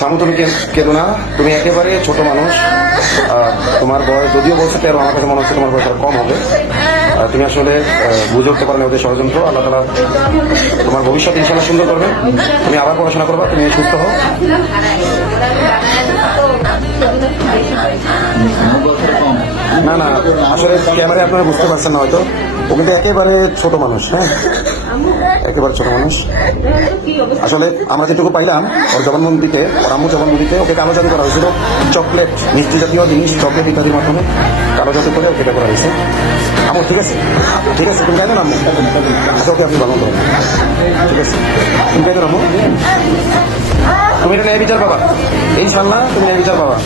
শামু তুমি কেঁদো না, তুমি একেবারে ছোট মানুষ। তোমার বয়স যদিও বলছে 13, আমার কাছে মনে হচ্ছে তোমার বয়স কম হবে। তুমি আসলে বুঝে উঠতে পারো না ওদের ষড়যন্ত্র। আল্লাহ তাআলা তোমার ভবিষ্যৎ ইনশাআল্লাহ সুন্দর করবে। তুমি আবার পড়াশোনা করবা, তুমি সুস্থ হও। না না, আসলে ক্যামেরায় আপনারা বুঝতে পারছেন না হয়তো, ও কিন্তু একেবারে ছোট মানুষ। হ্যাঁ, একেবারে ছোট মানুষ। আসলে আমরা যেটুকু পাইলাম ওর জবানবন্দিতে, ওর আম্মু জবানবন্দিতে ওকে কালো জাদু করা হয়েছিল। চকলেট, মিষ্টি জাতীয় জিনিস, চকলেট ইত্যাদির মাধ্যমে কালো জাদু করে ওকে এটা করা হয়েছে। আম্মু ঠিক আছে, ঠিক আছে, তুমি কেন আম্মু? আচ্ছা, ওকে আপনি ভালো করেন, ঠিক আছে, তুমি কেন আম্মু? তুমি এটা ন্যায় বিচার পাবা ইনশাল্লাহ, তুমি ন্যায় বিচার পাবা।